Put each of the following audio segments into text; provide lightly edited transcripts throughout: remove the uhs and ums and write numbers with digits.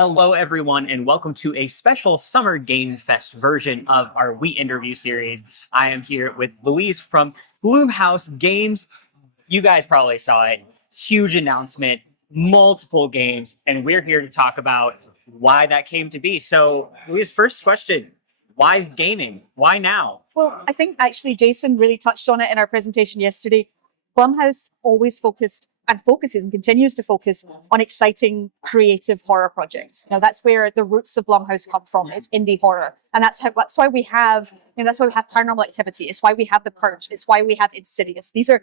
Hello, everyone, and welcome to a special Summer Game Fest version of our We Interview series. I am here with Louise from Blumhouse Games. You guys probably saw it. Huge announcement, multiple games, and we're here to talk about why that came to be. So, Louise, first question, why gaming? Why now? Well, I think actually Jason really touched on it in our presentation yesterday. Blumhouse always focused and focuses and continues to focus on exciting creative horror projects. That's where the roots of Blumhouse come from. It's indie horror. And that's why we have, that's why we have Paranormal Activity. It's why we have The Purge. It's why we have Insidious. These are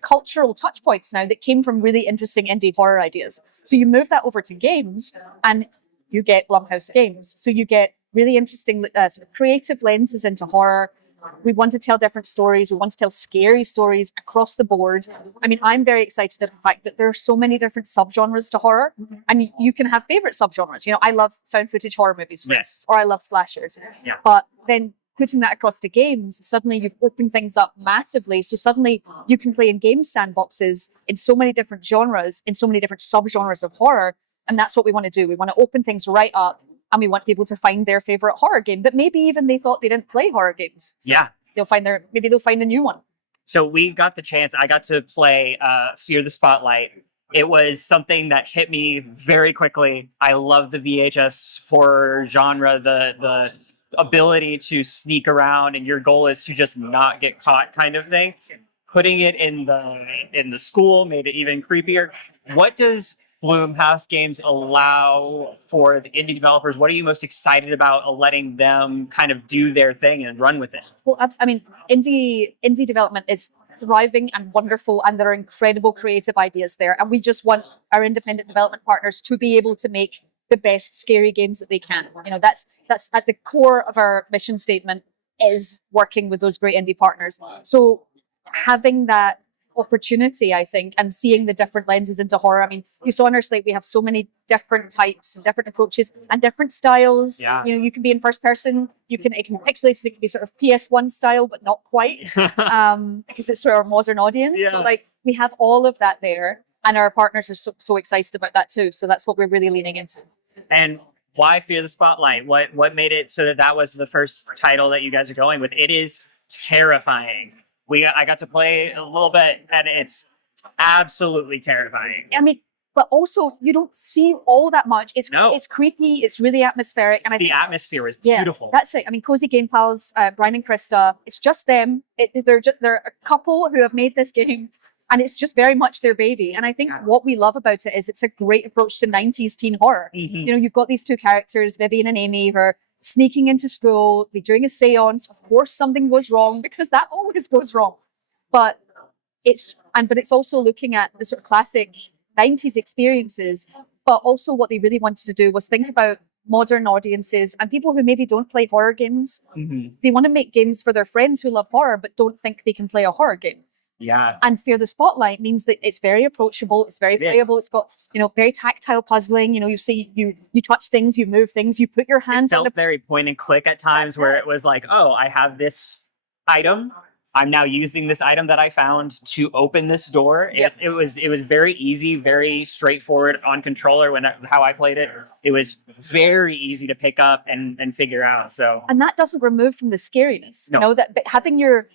cultural touch points now that came from really interesting indie horror ideas. So you move that over to games and you get Blumhouse Games. So you get really interesting sort of creative lenses into horror. We want to tell different stories. We want to tell scary stories across the board. I mean, I'm very excited at the fact that there are so many different subgenres to horror, and you can have favorite subgenres. I love found footage horror movies, for instance, or I love slashers. Yeah. But then putting that across to games, suddenly you've opened things up massively. So suddenly you can play in game sandboxes in so many different genres, in so many different subgenres of horror. And that's what we want to do. We want to open things right up. And we want people to find their favorite horror game that maybe even they thought they didn't play horror games. So Yeah. maybe they'll find a new one. So we got the chance. I got to play Fear the Spotlight. It was something that hit me very quickly. I love the VHS horror genre, the ability to sneak around and your goal is to just not get caught kind of thing. Putting it in the school made it even creepier. What does Blumhouse Games allow for the indie developers? What are you most excited about letting them kind of do their thing and run with it? Well, I mean, indie development is thriving and wonderful, and there are incredible creative ideas there. And we just want our independent development partners to be able to make the best scary games that they can. That's at the core of our mission statement, is working with those great indie partners. So having that opportunity, I think, and seeing the different lenses into horror. I mean, you saw on our slate, we have so many different types and different approaches and different styles. Yeah. You can be in first person. It can be pixelated. It can be sort of PS1 style, but not quite, because it's for our modern audience. Yeah. So we have all of that there, and our partners are so excited about that too. So that's what we're really leaning into. And why Fear the Spotlight? What made it so that was the first title that you guys are going with? It is terrifying. I got to play a little bit, and it's absolutely terrifying. I mean, but also you don't see all that much. It's creepy. It's really atmospheric, and I think the atmosphere is beautiful. That's it. I mean, CozyGamePals, Brian and Krista. It's just them. They're a couple who have made this game, and it's just very much their baby. And I think what we love about it is it's a great approach to 90s teen horror. Mm-hmm. You've got these two characters, Vivian and Amy, who are sneaking into school, they're doing a seance. Of course, something goes wrong because that always goes wrong. But it's also looking at the sort of classic 90s experiences. But also, what they really wanted to do was think about modern audiences and people who maybe don't play horror games. Mm-hmm. They want to make games for their friends who love horror but don't think they can play a horror game. Yeah. And Fear the Spotlight means that it's very approachable, it's very playable, it's got, very tactile puzzling. You see, you touch things, you move things, you put your hands on the... It felt very point and click at times where it was like, oh, I have this item. I'm now using this item that I found to open this door. Yep. It was very easy, very straightforward on controller how I played it. It was very easy to pick up and figure out. And that doesn't remove from the scariness. No. But having your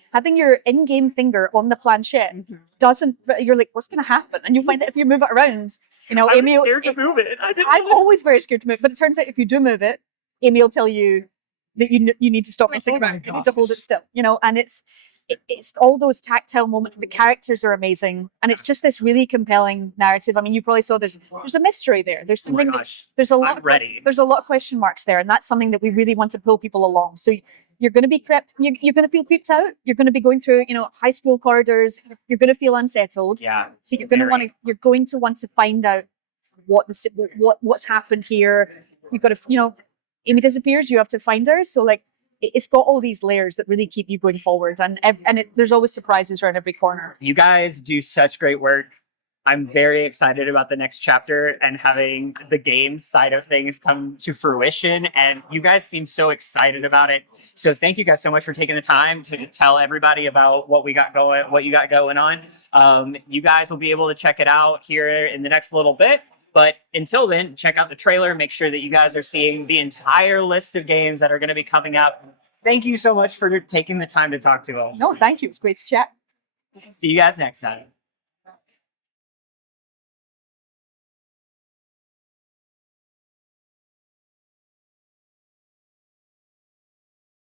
in-game finger on the planchette doesn't. You're like, what's going to happen? And you find that if you move it around, Amy, I'm scared to move it. I'm always very scared to move it, but it turns out if you do move it, Amy will tell you that you need to stop messing around. You need to hold it still. And it's all those tactile moments. The characters are amazing, and it's just this really compelling narrative. I mean, you probably saw there's a mystery there. There's something. There's a lot. There's a lot of question marks there, and that's something that we really want to pull people along. So you're going to be crept. You're going to feel creeped out. You're going to be going through high school corridors. You're going to feel unsettled. Yeah. But you're going to want to find out what's happened here. You've got to Amy disappears. You have to find her. So it's got all these layers that really keep you going forward, and there's always surprises around every corner. You guys do such great work. I'm very excited about the next chapter and having the game side of things come to fruition, and you guys seem so excited about it. So thank you guys so much for taking the time to tell everybody about what you got going on. You guys will be able to check it out here in the next little bit. But until then, check out the trailer. Make sure that you guys are seeing the entire list of games that are going to be coming up. Thank you so much for taking the time to talk to us. No, thank you. It's great to chat. See you guys next time.